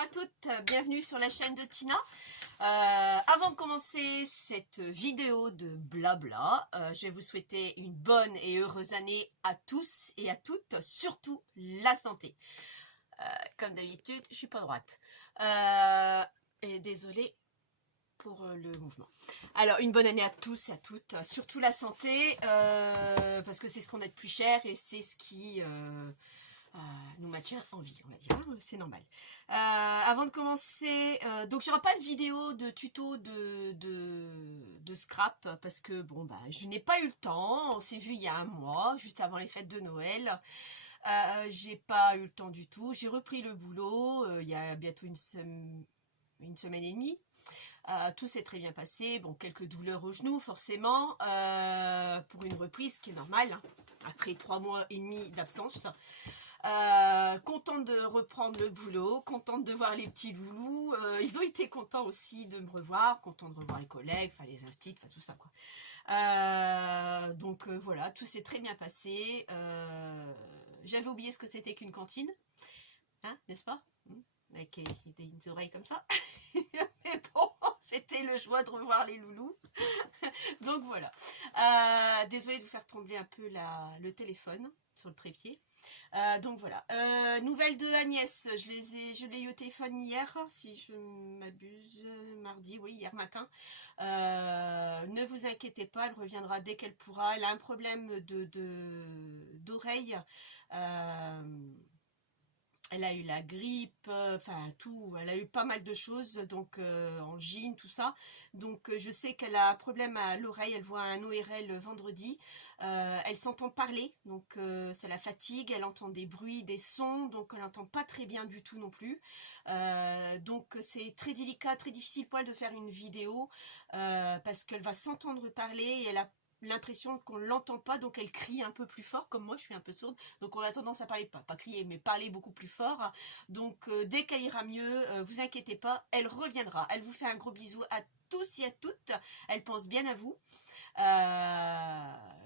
à toutes, bienvenue sur la chaîne de Tina. Avant de commencer cette vidéo de blabla, je vais vous souhaiter une bonne et heureuse année à tous et à toutes, surtout la santé. Comme d'habitude, je suis pas droite. Et désolée pour le mouvement. Alors, une bonne année à tous et à toutes, surtout la santé, parce que c'est ce qu'on a de plus cher et c'est ce qui... nous maintient en vie, on va dire, hein, c'est normal. Avant de commencer, donc il n'y aura pas de vidéo de tuto de scrap parce que bon bah je n'ai pas eu le temps. On s'est vu il y a un mois, juste avant les fêtes de Noël. J'ai pas eu le temps du tout. J'ai repris le boulot il y a bientôt une semaine et demie. Tout s'est très bien passé. Bon, quelques douleurs au genou forcément pour une reprise qui est normale hein, après 3 mois et demi d'absence. Contente de reprendre le boulot, contente de voir les petits loulous, ils ont été contents aussi de me revoir, contents de revoir les collègues, enfin les instits, enfin tout ça quoi. Donc voilà, tout s'est très bien passé. J'avais oublié ce que c'était qu'une cantine, hein, n'est-ce pas? Avec des oreilles comme ça. Mais bon, c'était le joie de revoir les loulous. Donc voilà. Désolée de vous faire trembler un peu le téléphone sur le trépied. Donc voilà. Nouvelle de Agnès. Je l'ai eu au téléphone hier, si je m'abuse, mardi, oui, hier matin. Ne vous inquiétez pas, elle reviendra dès qu'elle pourra. Elle a un problème d'oreille. Elle a eu la grippe, enfin tout, elle a eu pas mal de choses, donc angine, tout ça. Donc je sais qu'elle a un problème à l'oreille, elle voit un ORL vendredi. Elle s'entend parler, donc ça la fatigue, elle entend des bruits, des sons, donc elle n'entend pas très bien du tout non plus. Donc c'est très délicat, très difficile pour elle de faire une vidéo, parce qu'elle va s'entendre parler et elle a l'impression qu'on ne l'entend pas, donc elle crie un peu plus fort, comme moi je suis un peu sourde, donc on a tendance à parler, pas crier, mais parler beaucoup plus fort. Donc dès qu'elle ira mieux, vous inquiétez pas, elle reviendra. Elle vous fait un gros bisou à tous et à toutes, elle pense bien à vous.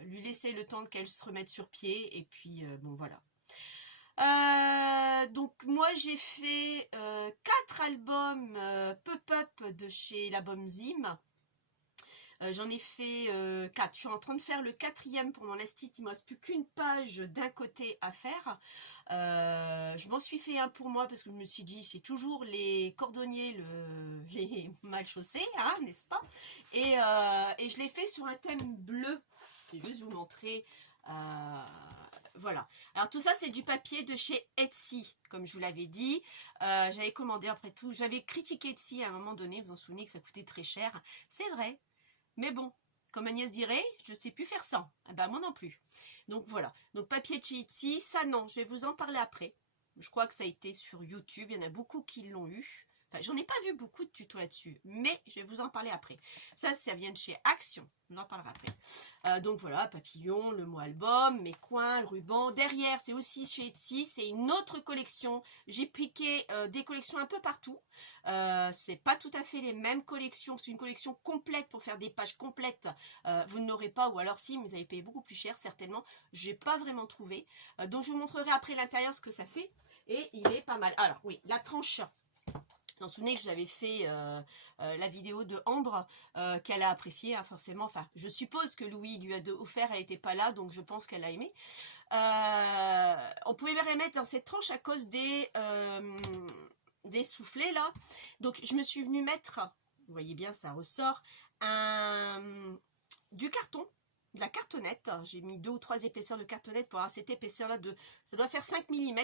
Lui laisser le temps qu'elle se remette sur pied, et puis bon voilà. Donc moi j'ai fait 4 albums pop-up de chez l'album Zim. J'en ai fait 4. Je suis en train de faire le 4e pour mon Lastit. Il ne me reste plus qu'une page d'un côté à faire. Je m'en suis fait un pour moi parce que je me suis dit c'est toujours les cordonniers les mal chaussés, hein, n'est-ce pas? Et je l'ai fait sur un thème bleu. Je vais juste vous montrer. Voilà. Alors tout ça c'est du papier de chez Etsy, comme je vous l'avais dit. J'avais commandé après tout. J'avais critiqué Etsy à un moment donné. Vous vous en souvenez que ça coûtait très cher. C'est vrai. Mais bon, comme Agnès dirait, je ne sais plus faire ça. Ah ben moi non plus. Donc voilà. Donc papier de chez Etsy, ça non, je vais vous en parler après. Je crois que ça a été sur YouTube, il y en a beaucoup qui l'ont eu. Enfin, j'en ai pas vu beaucoup de tutos là-dessus, mais je vais vous en parler après. Ça vient de chez Action. On en parlera après. Donc voilà, papillon, le mot album, mes coins, le ruban. Derrière, c'est aussi chez Etsy, c'est une autre collection. J'ai piqué des collections un peu partout. C'est pas tout à fait les mêmes collections. C'est une collection complète pour faire des pages complètes. Vous n'aurez pas, ou alors si, mais vous avez payé beaucoup plus cher certainement. J'ai pas vraiment trouvé. Donc je vous montrerai après l'intérieur ce que ça fait. Et il est pas mal. Alors oui, la tranche. Vous vous souvenez que je vous avais fait la vidéo de Ambre qu'elle a appréciée, hein, forcément. Enfin, je suppose que Louis lui a offert, elle n'était pas là, donc je pense qu'elle a aimé. On pouvait les mettre dans cette tranche à cause des soufflets là. Donc je me suis venue mettre, vous voyez bien, ça ressort, du carton. De la cartonnette, j'ai mis 2 ou 3 épaisseurs de cartonnette pour avoir cette épaisseur là ça doit faire 5 mm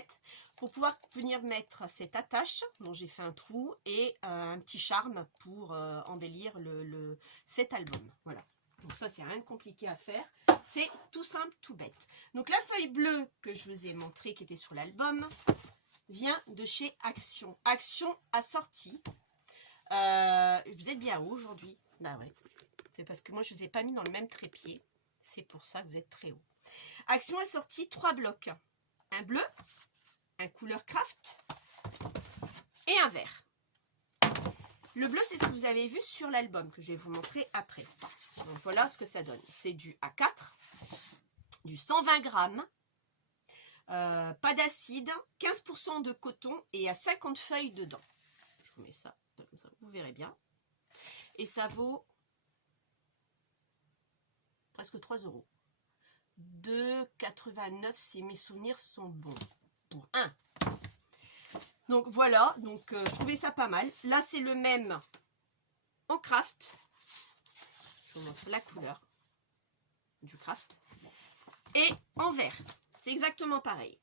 pour pouvoir venir mettre cette attache dont j'ai fait un trou et un petit charme pour embellir cet album. Voilà, donc ça c'est rien de compliqué à faire, c'est tout simple, tout bête. Donc la feuille bleue que je vous ai montrée qui était sur l'album vient de chez Action. Action a sorti, vous êtes bien haut aujourd'hui, bah ouais, c'est parce que moi je ne vous ai pas mis dans le même trépied. C'est pour ça que vous êtes très haut. Action a sorti 3 blocs. Un bleu, un couleur craft et un vert. Le bleu, c'est ce que vous avez vu sur l'album que je vais vous montrer après. Donc voilà ce que ça donne. C'est du A4, du 120 grammes, pas d'acide, 15% de coton et à 50 feuilles dedans. vous mets ça comme ça, vous verrez bien. Et ça vaut presque 3 €. 2,89 si mes souvenirs sont bons. Pour un. Donc voilà, donc je trouvais ça pas mal. Là c'est le même en craft. Je vous montre la couleur du craft. Et en vert. C'est exactement pareil.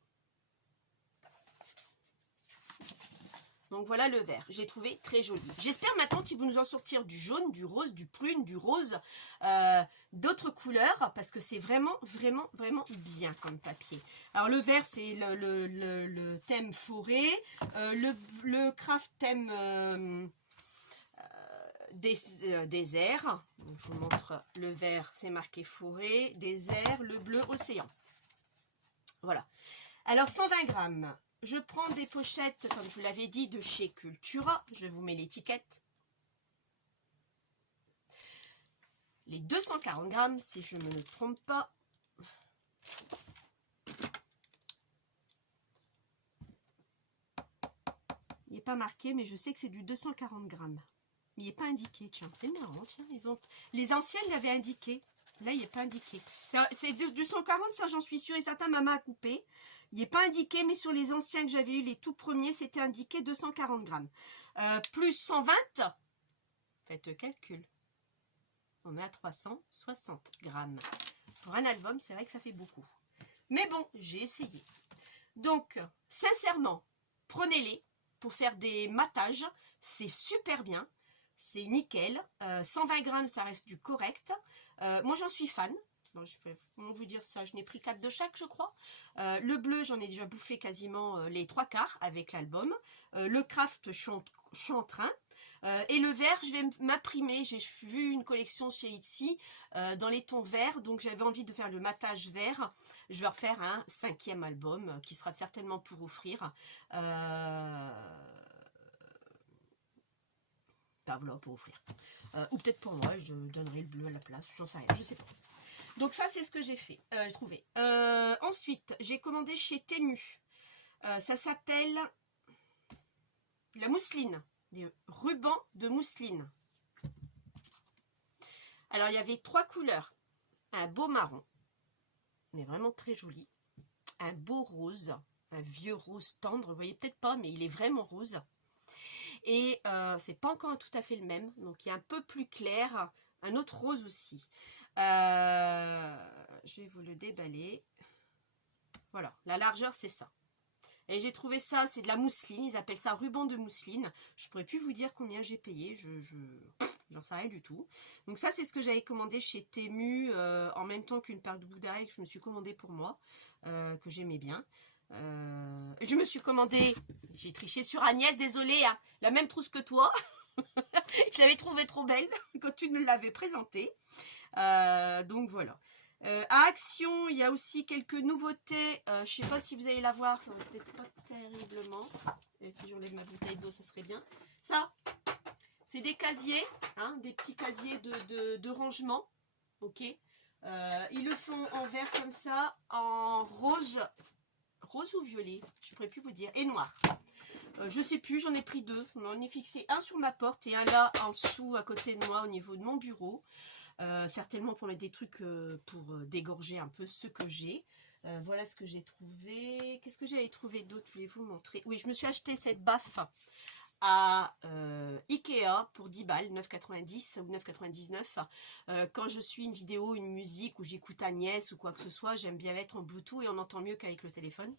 Donc voilà le vert. J'ai trouvé très joli. J'espère maintenant qu'ils vont nous en sortir du jaune, du rose, du prune, du rose, d'autres couleurs, parce que c'est vraiment, vraiment, vraiment bien comme papier. Alors le vert, c'est le thème forêt. Le craft thème désert. Donc, je vous montre le vert, c'est marqué forêt, désert, le bleu, océan. Voilà. Alors 120 grammes. Je prends des pochettes, comme je vous l'avais dit, de chez Cultura. Je vous mets l'étiquette. Les 240 grammes, si je ne me trompe pas. Il n'est pas marqué, mais je sais que c'est du 240 grammes. Il n'est pas indiqué, tiens. C'est marrant, tiens. Les anciennes l'avaient indiqué. Là, il n'est pas indiqué. C'est 240, ça j'en suis sûre et certain, maman a coupé. Il n'est pas indiqué, mais sur les anciens que j'avais eu, les tout premiers, c'était indiqué 240 grammes. Plus 120, faites le calcul. On est à 360 grammes. Pour un album, c'est vrai que ça fait beaucoup. Mais bon, j'ai essayé. Donc, sincèrement, prenez-les pour faire des matages. C'est super bien. C'est nickel. 120 grammes, ça reste du correct. Moi, j'en suis fan. Bon, je vais vous dire ça, je n'ai pris 4 de chaque, je crois. Le bleu, j'en ai déjà bouffé quasiment les 3/4 avec l'album. Le craft, je suis en train. Et le vert, je vais m'imprimer. J'ai vu une collection chez Etsy dans les tons verts, donc j'avais envie de faire le matage vert. Je vais refaire un 5e album qui sera certainement pour offrir. Bah voilà, pour offrir. Ou peut-être pour moi, je donnerai le bleu à la place, j'en sais rien, je sais pas. Donc ça, c'est ce que j'ai fait, j'ai trouvé. Ensuite, j'ai commandé chez Temu. Ça s'appelle la mousseline, des rubans de mousseline. Alors, il y avait 3 couleurs. Un beau marron, mais vraiment très joli. Un beau rose, un vieux rose tendre, vous voyez peut-être pas, mais il est vraiment rose. Et c'est pas encore tout à fait le même, donc il est un peu plus clair. Un autre rose aussi. Je vais vous le déballer. Voilà, la largeur c'est ça. Et j'ai trouvé ça, c'est de la mousseline, ils appellent ça ruban de mousseline. Je pourrais plus vous dire combien j'ai payé, j'en sais rien du tout. Donc ça c'est ce que j'avais commandé chez Temu, en même temps qu'une paire de boucles d'oreilles que je me suis commandé pour moi, que j'aimais bien. Je me suis commandé, j'ai triché sur Agnès, désolée, hein, la même trousse que toi. Je l'avais trouvée trop belle quand tu nous l'avais présentée. Donc voilà. À Action, il y a aussi quelques nouveautés. Je ne sais pas si vous allez la voir, ça va peut-être pas terriblement. Et si j'enlève ma bouteille d'eau, ça serait bien. Ça, c'est des casiers, hein, des petits casiers de rangement. Ok. Ils le font en vert comme ça, en rose ou violet, je ne pourrais plus vous dire, et noir. Je sais plus, j'en ai pris 2. On est fixé un sur ma porte et un là en dessous à côté de moi au niveau de mon bureau. Certainement pour mettre des trucs pour dégorger un peu ce que j'ai. Voilà ce que j'ai trouvé. Qu'est-ce que j'avais trouvé d'autre? Je voulais vous montrer. Oui, je me suis acheté cette baffe à Ikea pour 10 balles, 9,90 ou 9,99. Quand je suis une vidéo, une musique où j'écoute Agnès ou quoi que ce soit, j'aime bien mettre en Bluetooth et on entend mieux qu'avec le téléphone.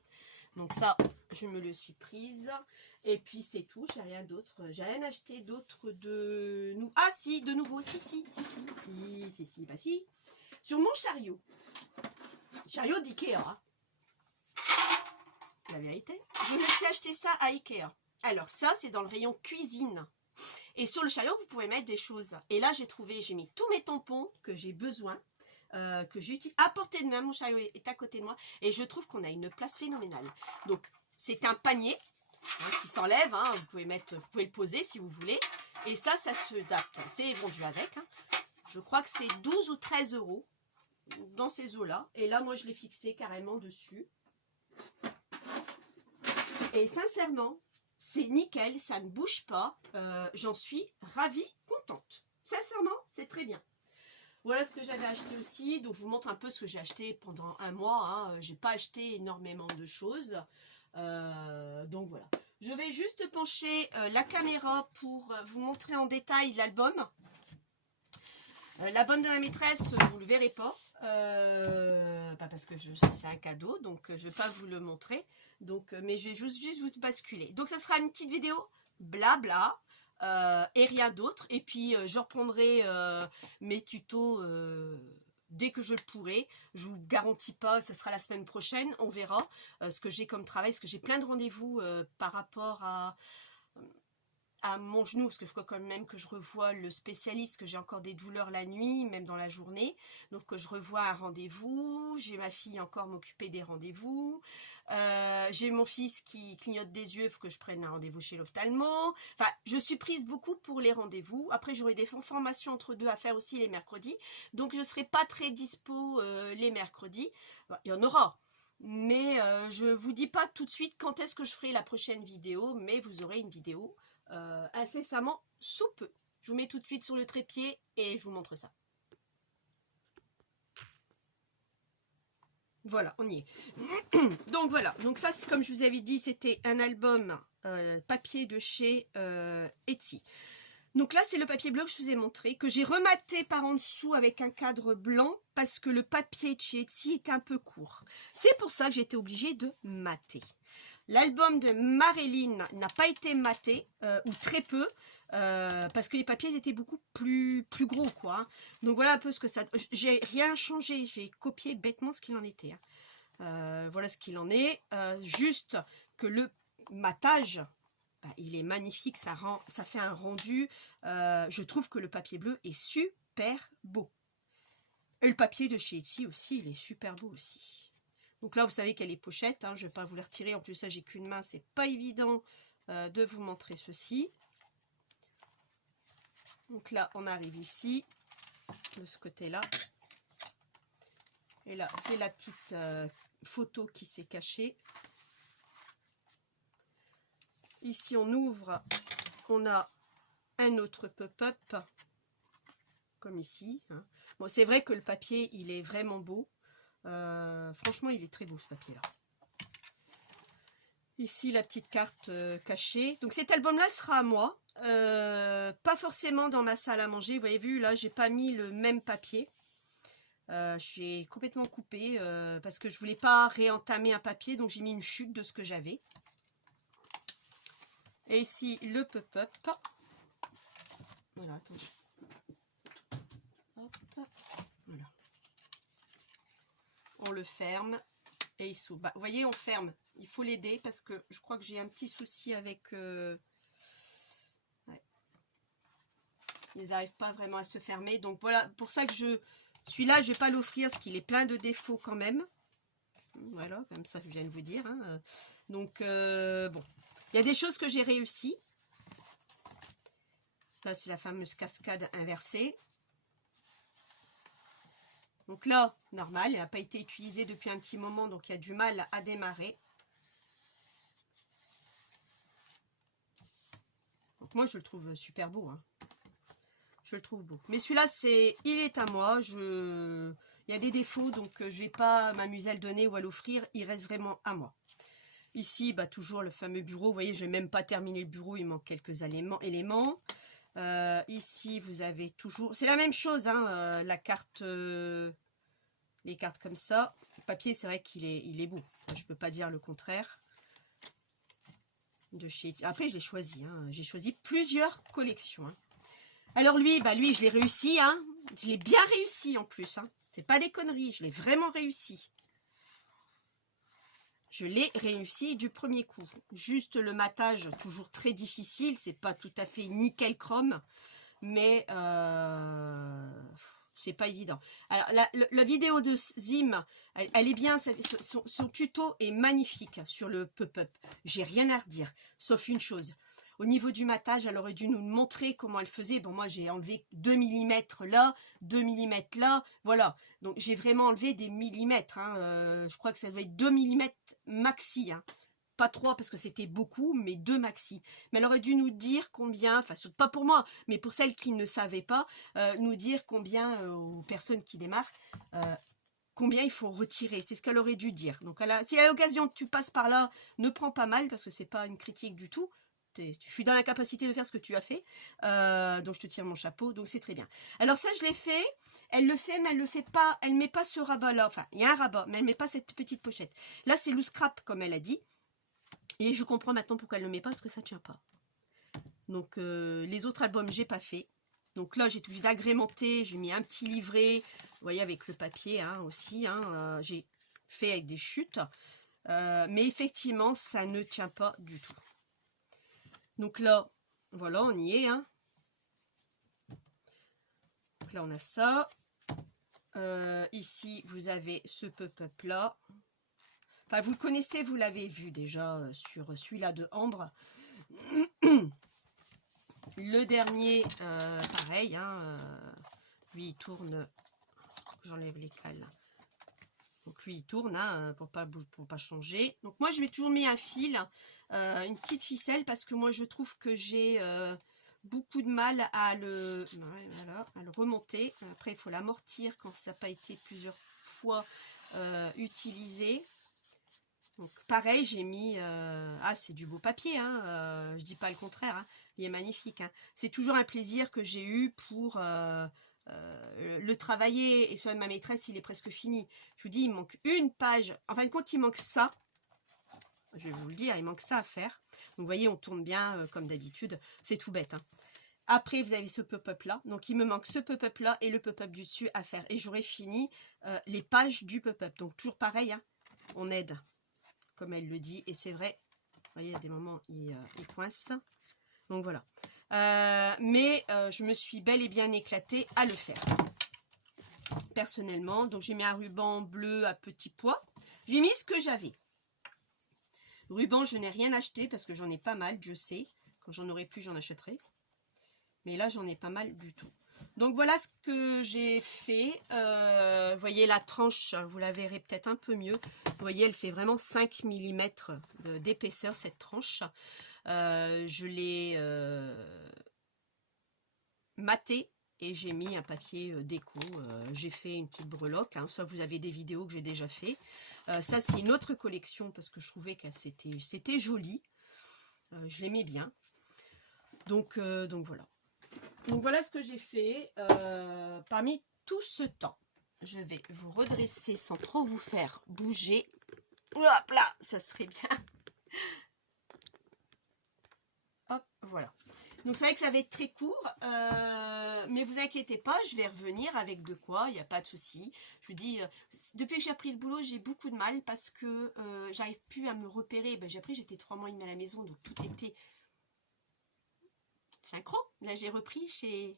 Donc ça, je me le suis prise. Et puis c'est tout, j'ai rien d'autre. J'ai rien acheté d'autre de nous. Ah si, de nouveau, si. Bah si. Sur mon chariot. Chariot d'Ikea. Hein. La vérité. Je me suis acheté ça à Ikea. Alors ça, c'est dans le rayon cuisine. Et sur le chariot, vous pouvez mettre des choses. Et là, j'ai mis tous mes tampons que j'ai besoin. Que j'utilise à portée de main, mon chariot est à côté de moi et je trouve qu'on a une place phénoménale. Donc c'est un panier hein, qui s'enlève, hein, vous pouvez le poser si vous voulez et ça se adapte, c'est vendu avec hein. Je crois que c'est 12 ou 13 € dans ces eaux là et là moi je l'ai fixé carrément dessus et sincèrement c'est nickel, ça ne bouge pas. J'en suis ravie, contente. Sincèrement, c'est très bien. Voilà ce que j'avais acheté aussi. Donc, je vous montre un peu ce que j'ai acheté pendant un mois. Hein. J'ai pas acheté énormément de choses. Donc, voilà. Je vais juste pencher la caméra pour vous montrer en détail l'album. L'album de ma maîtresse, vous ne le verrez pas. Parce que c'est un cadeau, donc je ne vais pas vous le montrer. Donc, mais je vais juste vous basculer. Donc, ça sera une petite vidéo blabla. Et rien d'autre. Et puis je reprendrai mes tutos dès que je le pourrai. Je vous garantis pas, ce sera la semaine prochaine, on verra ce que j'ai comme travail, parce que j'ai plein de rendez-vous par rapport à mon genou, parce qu'il faut quand même que je revoie le spécialiste, que j'ai encore des douleurs la nuit, même dans la journée, donc que je revois un rendez-vous. J'ai ma fille encore m'occuper des rendez-vous, j'ai mon fils qui clignote des yeux, il faut que je prenne un rendez-vous chez l'ophtalmo. Enfin, je suis prise beaucoup pour les rendez-vous. Après, j'aurai des formations entre deux à faire aussi les mercredis, donc je ne serai pas très dispo les mercredis. Bon, il y en aura, mais je ne vous dis pas tout de suite quand est-ce que je ferai la prochaine vidéo, mais vous aurez une vidéo incessamment sous peu. Je vous mets tout de suite sur le trépied et je vous montre ça. Voilà, on y est. Donc voilà, donc ça, comme je vous avais dit, c'était un album papier de chez Etsy. Donc là, c'est le papier bleu que je vous ai montré, que j'ai rematé par en dessous avec un cadre blanc, parce que le papier de chez Etsy était un peu court. C'est pour ça que j'ai été obligée de mater. L'album de Marilyn n'a pas été maté, ou très peu, parce que les papiers étaient beaucoup plus gros, quoi. Donc voilà un peu ce que ça... J'ai rien changé, j'ai copié bêtement ce qu'il en était. Hein. Voilà ce qu'il en est. Juste que le matage, bah, il est magnifique, ça fait un rendu. Je trouve que le papier bleu est super beau. Et le papier de chez Etsy aussi, il est super beau aussi. Donc là, vous savez qu'il y a les pochettes, hein, je ne vais pas vous les retirer. En plus, ça, j'ai qu'une main, c'est pas évident de vous montrer ceci. Donc là, on arrive ici, de ce côté-là. Et là, c'est la petite photo qui s'est cachée. Ici, on ouvre, on a un autre pop-up, comme ici. Hein. Bon, c'est vrai que le papier, il est vraiment beau. Franchement, il est très beau ce papier-là. Ici, la petite carte cachée. Donc, cet album-là sera à moi. Pas forcément dans ma salle à manger. Vous avez vu, là, j'ai pas mis le même papier. Je suis complètement coupée parce que je voulais pas réentamer un papier. Donc, j'ai mis une chute de ce que j'avais. Et ici, le pop-up. Voilà, attention. Hop, voilà. On le ferme et il s'ouvre. Bah, vous voyez, on ferme. Il faut l'aider parce que je crois que j'ai un petit souci avec... ouais. Ils n'arrivent pas vraiment à se fermer. Donc voilà, pour ça que celui-là, je ne vais pas l'offrir parce qu'il est plein de défauts quand même. Voilà, comme ça, je viens de vous dire. Hein. Donc, bon. Il y a des choses que j'ai réussi. Là, c'est la fameuse cascade inversée. Donc là, normal, elle n'a pas été utilisée depuis un petit moment, donc il y a du mal à démarrer. Donc moi, je le trouve super beau. Hein. Je le trouve beau. Mais celui-là, il est à moi. Il y a des défauts, donc je ne vais pas m'amuser à le donner ou à l'offrir. Il reste vraiment à moi. Ici, bah, toujours le fameux bureau. Vous voyez, je n'ai même pas terminé le bureau. Il manque quelques éléments. Ici, vous avez toujours... C'est la même chose, hein, la carte... les cartes comme ça. Le papier, c'est vrai qu'il est beau. Je ne peux pas dire le contraire. De chez... Après, je l'ai choisi. Hein. J'ai choisi plusieurs collections. Hein. Alors lui, bah lui, je l'ai réussi. Hein. Je l'ai bien réussi en plus. Hein. C'est pas des conneries. Je l'ai vraiment réussi. Je l'ai réussi du premier coup. Juste le matage, toujours très difficile. C'est pas tout à fait nickel chrome. Mais c'est pas évident. Alors, la vidéo de Zim, elle est bien. Son tuto est magnifique sur le pop-up. J'ai rien à redire. Sauf une chose. Au niveau du matage, elle aurait dû nous montrer comment elle faisait. Bon, moi, j'ai enlevé 2 mm là, 2 mm là. Voilà. Donc, j'ai vraiment enlevé des millimètres. Hein. Je crois que ça devait être 2 mm maxi. Hein. pas 3 parce que c'était beaucoup, mais 2 maxi. Mais elle aurait dû nous dire combien, enfin pas pour moi, mais pour celles qui ne savaient pas, nous dire combien aux personnes qui démarrent, combien il faut retirer. C'est ce qu'elle aurait dû dire. Donc si à l'occasion tu passes par là, ne prends pas mal parce que c'est pas une critique du tout. Je suis dans la capacité de faire ce que tu as fait, donc je te tire mon chapeau, donc c'est très bien. Alors ça je l'ai fait, elle le fait mais elle le fait pas, elle met pas ce rabat là, enfin il y a un rabat mais elle met pas cette petite pochette. Là c'est loose scrap comme elle a dit, et je comprends maintenant pourquoi elle le met pas, parce que ça tient pas. Donc les autres albums j'ai pas fait, donc là j'ai tout d'agrémenter, j'ai mis un petit livret, vous voyez avec le papier hein, aussi, hein, j'ai fait avec des chutes, mais effectivement ça ne tient pas du tout. Donc là, voilà, on y est. Hein. Donc là, on a ça. Ici, vous avez ce pop-up là. Enfin, vous le connaissez, vous l'avez vu déjà sur celui-là de Ambre. Le dernier, pareil. Hein, lui, il tourne. J'enlève les cales. Donc lui, il tourne hein, pour pas changer. Donc moi, je vais toujours mettre un fil, une petite ficelle, parce que moi, je trouve que j'ai beaucoup de mal à le remonter. Après, il faut l'amortir quand ça n'a pas été plusieurs fois utilisé. Donc pareil, j'ai mis... c'est du beau papier, hein, je dis pas le contraire. Hein, il est magnifique. Hein. C'est toujours un plaisir que j'ai eu pour... le travailler, et celui de ma maîtresse il est presque fini. Je vous dis il manque une page, en fin de compte il manque ça, je vais vous le dire, il manque ça à faire. Donc vous voyez on tourne bien comme d'habitude, c'est tout bête hein. Après vous avez ce pop-up là, donc il me manque ce pop-up là et le pop-up du dessus à faire, et j'aurai fini les pages du pop-up. Donc toujours pareil hein, on aide comme elle le dit, et c'est vrai, vous voyez à des moments il coince, donc voilà. Mais je me suis bel et bien éclatée à le faire personnellement. Donc j'ai mis un ruban bleu à petits pois, j'ai mis ce que j'avais. Ruban je n'ai rien acheté parce que j'en ai pas mal, je sais, quand j'en aurai plus j'en achèterai, mais là j'en ai pas mal du tout. Donc voilà ce que j'ai fait. Vous voyez la tranche, vous la verrez peut-être un peu mieux, vous voyez elle fait vraiment 5 mm d'épaisseur cette tranche. Je l'ai maté et j'ai mis un papier déco. J'ai fait une petite breloque, hein. Ça vous avez des vidéos que j'ai déjà fait. Ça c'est une autre collection parce que je trouvais que c'était joli. Je l'aimais bien. Donc voilà. Donc voilà ce que j'ai fait. Parmi tout ce temps, je vais vous redresser sans trop vous faire bouger. Hop là, ça serait bien. Hop, voilà. Donc c'est vrai que ça va être très court, mais vous inquiétez pas, je vais revenir avec de quoi, il n'y a pas de souci. Je vous dis, depuis que j'ai appris le boulot, j'ai beaucoup de mal parce que j'arrive plus à me repérer. Ben, j'ai appris, j'étais 3 mois et demi à la maison, donc tout était synchro. Là j'ai repris chez...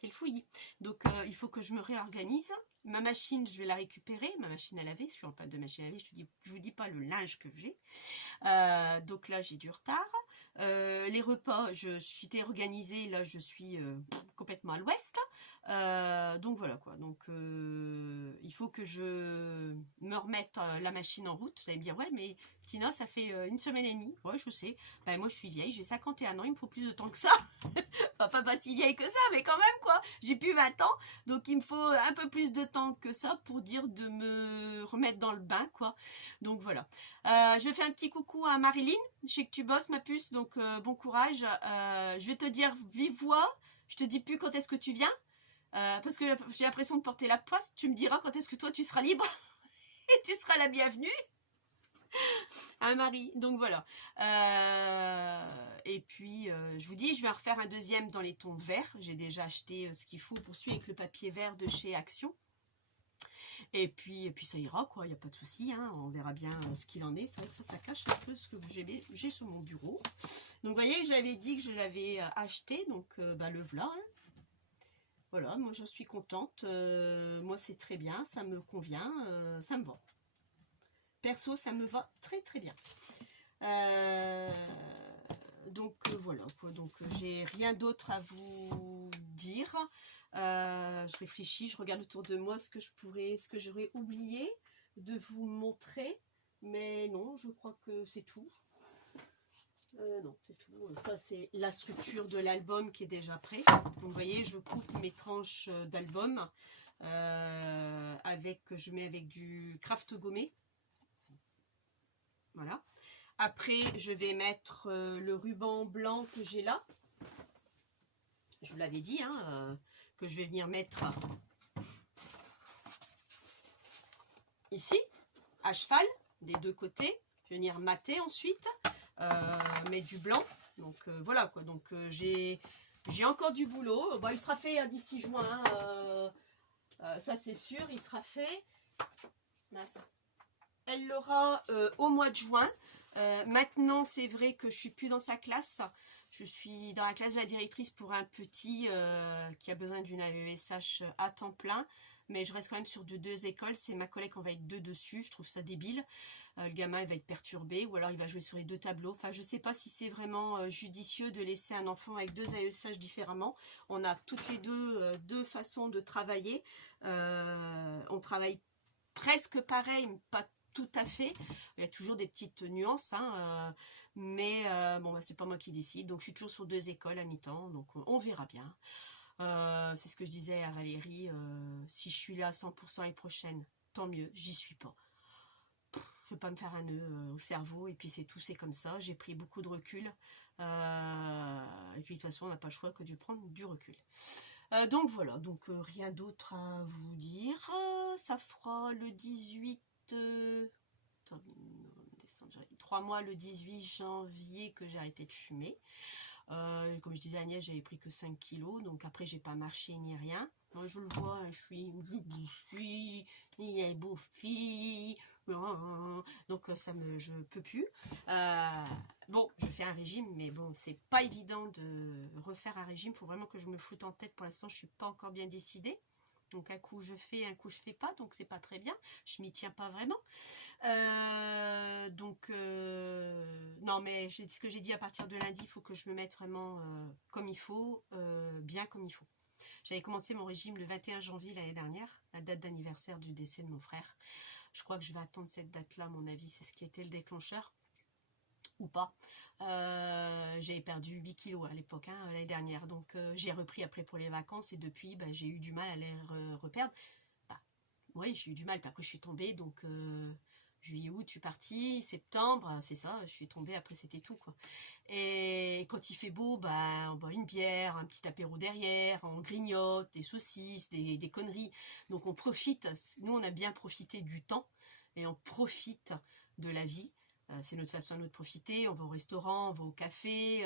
C'est le fouillis. Donc il faut que je me réorganise. Ma machine, je vais la récupérer. Ma machine à laver, si on parle de machine à laver, je vous dis pas le linge que j'ai. Donc là j'ai du retard. Les repas, je suis organisée, là je suis complètement à l'ouest. Donc voilà quoi. Donc il faut que je me remette la machine en route. Vous allez me dire ouais mais Tina ça fait 1 semaine et demie. Ouais je sais. Ben, moi je suis vieille, j'ai 51 ans, il me faut plus de temps que ça. Enfin, pas si vieille que ça, mais quand même quoi. J'ai plus 20 ans, donc il me faut un peu plus de temps que ça pour dire de me remettre dans le bain quoi. Donc voilà. Je fais un petit coucou à Marilyn. Je sais que tu bosses ma puce, donc bon courage. Je vais te dire vive voix. Je te dis plus quand est-ce que tu viens. Parce que j'ai l'impression de porter la poisse. Tu me diras quand est-ce que toi tu seras libre. Et tu seras la bienvenue. Hein Marie, donc voilà. Et puis je vous dis, je vais en refaire un deuxième dans les tons verts. J'ai déjà acheté ce qu'il faut pour celui avec le papier vert de chez Action. Et puis ça ira quoi, il n'y a pas de souci, hein, on verra bien ce qu'il en est. C'est vrai que ça cache un peu ce que j'ai sur mon bureau. Donc vous voyez, j'avais dit que je l'avais acheté, donc le voilà. Hein. Voilà, moi je suis contente, moi c'est très bien, ça me convient, ça me va. Perso, ça me va très très bien. Donc voilà quoi, donc j'ai rien d'autre à vous dire. Je réfléchis, je regarde autour de moi ce que j'aurais oublié de vous montrer. Mais non, je crois que c'est tout. Non, c'est tout. Ça, c'est la structure de l'album qui est déjà prêt. Donc, vous voyez, je coupe mes tranches d'album je mets avec du craft gommé. Voilà. Après, je vais mettre le ruban blanc que j'ai là. Je vous l'avais dit, hein, que je vais venir mettre ici, à cheval, des deux côtés. Je vais venir mater ensuite, mettre du blanc. Donc voilà quoi. Donc j'ai encore du boulot. Bon, il sera fait d'ici juin. Ça c'est sûr, il sera fait. Mince. Elle l'aura au mois de juin. Maintenant, c'est vrai que je suis plus dans sa classe. Je suis dans la classe de la directrice pour un petit qui a besoin d'une AESH à temps plein. Mais je reste quand même sur deux écoles. C'est ma collègue, on va être deux dessus. Je trouve ça débile. Le gamin, il va être perturbé. Ou alors, il va jouer sur les deux tableaux. Enfin, je ne sais pas si c'est vraiment judicieux de laisser un enfant avec deux AESH différemment. On a toutes les deux façons de travailler. On travaille presque pareil, mais pas tout à fait. Il y a toujours des petites nuances, hein, mais bon, bah, c'est pas moi qui décide. Donc, je suis toujours sur deux écoles à mi-temps, donc on verra bien. C'est ce que je disais à Valérie, si je suis là à 100% l'année prochaine, tant mieux, j'y suis pas. Je ne vais pas me faire un nœud au cerveau, et puis c'est tout, c'est comme ça. J'ai pris beaucoup de recul, et puis de toute façon, on n'a pas le choix que de prendre du recul. Donc voilà, donc rien d'autre à vous dire. Ça fera le 18... 3 mois le 18 janvier que j'ai arrêté de fumer. Comme je disais à Agnès, j'avais pris que 5 kilos, donc après j'ai pas marché ni rien. Moi je le vois, je suis une beau fille, donc je peux plus. Bon, je fais un régime, mais bon, c'est pas évident de refaire un régime. Il faut vraiment que je me foute en tête. Pour l'instant, je suis pas encore bien décidée. Donc un coup je fais, un coup je fais pas, donc c'est pas très bien. Je m'y tiens pas vraiment. Non, mais ce que j'ai dit, à partir de lundi, il faut que je me mette vraiment comme il faut, bien comme il faut. J'avais commencé mon régime le 21 janvier l'année dernière, la date d'anniversaire du décès de mon frère. Je crois que je vais attendre cette date-là, à mon avis, c'est ce qui était le déclencheur. Ou pas. J'avais perdu 8 kilos à l'époque, hein, l'année dernière. Donc j'ai repris après pour les vacances et depuis, bah, j'ai eu du mal à les reperdre. Bah, oui, j'ai eu du mal, puis après je suis tombée, donc juillet, août, je suis partie, septembre, c'est ça, je suis tombée, après c'était tout, quoi. Et quand il fait beau, bah, on boit une bière, un petit apéro derrière, on grignote, des saucisses, des conneries. Donc on profite, nous on a bien profité du temps, et on profite de la vie. C'est notre façon à nous de profiter, on va au restaurant, on va au café,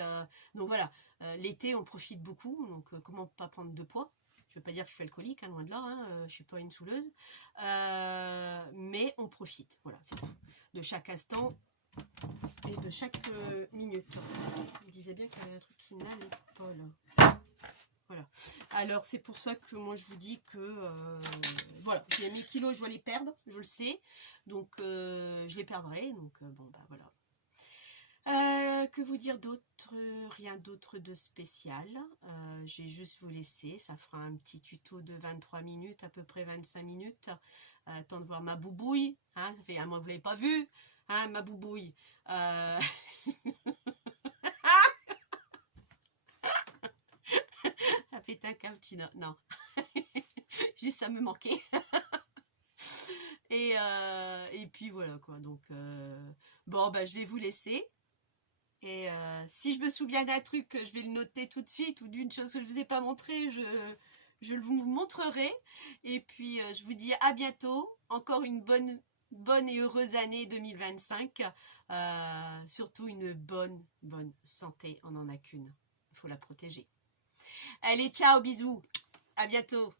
donc voilà, l'été on profite beaucoup, donc comment pas prendre de poids? Je ne veux pas dire que je suis alcoolique, hein, loin de là, hein, je ne suis pas une saouleuse, mais on profite, voilà, c'est tout, de chaque instant et de chaque minute. Je me disais bien qu'il y avait un truc qui n'allait pas là. Voilà. Alors c'est pour ça que moi je vous dis que voilà, j'ai mes kilos, je dois les perdre, je le sais, donc je les perdrai, donc bon bah voilà. Que vous dire d'autre? Rien d'autre de spécial. Je vais juste vous laisser. Ça fera un petit tuto de 23 minutes, à peu près 25 minutes. Temps de voir ma boubouille. Hein, ça fait un mois que vous ne l'avez pas vue. Hein, ma boubouille. Elle fait un cappuccino. Non. Juste ça me manquait. Et puis voilà quoi. Donc bon bah je vais vous laisser. Et si je me souviens d'un truc, je vais le noter tout de suite, ou d'une chose que je ne vous ai pas montré, je vous montrerai. Et puis je vous dis à bientôt. Encore une bonne et heureuse année 2025. Surtout une bonne santé. On n'en a qu'une. Il faut la protéger. Allez, ciao, bisous. À bientôt.